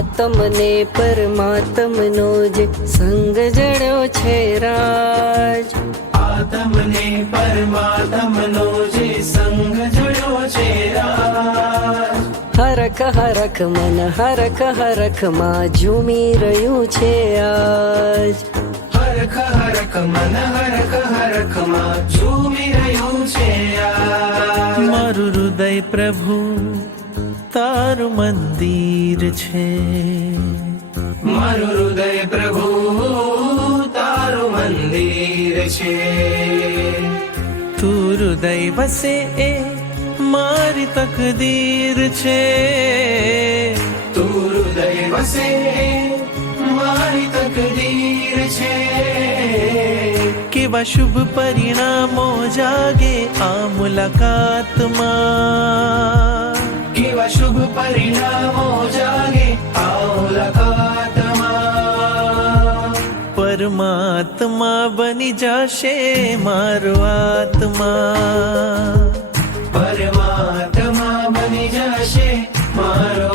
આત્મને પરમાત્મનો જે સંગ જડ્યો છે રાજ, આત્મને પરમાત્મનો જે સંગ જડ્યો છે રાજ, હરખ હરખ મન હરખ હરખમાં ઝૂમી રહ્યું છે આજ, હરખ હરખ મન હરખ હરખમાં ઝૂમી રહ્યું છે આજ. મારું હૃદય પ્રભુ તારું મંદિર છે, મારું હૃદય પ્રભુ તારું મંદિર છે, તું હૃદય વસે એ મારી તકદીર છે, તું હૃદય વસે મારી તકદીર છે. કેવા શુભ પરિણામો જાગે આ મુલાકાતમાં, કેવા શુભ પરિણામો જાગે આ મુલાકાતમાં, પરમાત્મા બની જશે મારો આત્મા, પરમાત્મા બની જશે મારો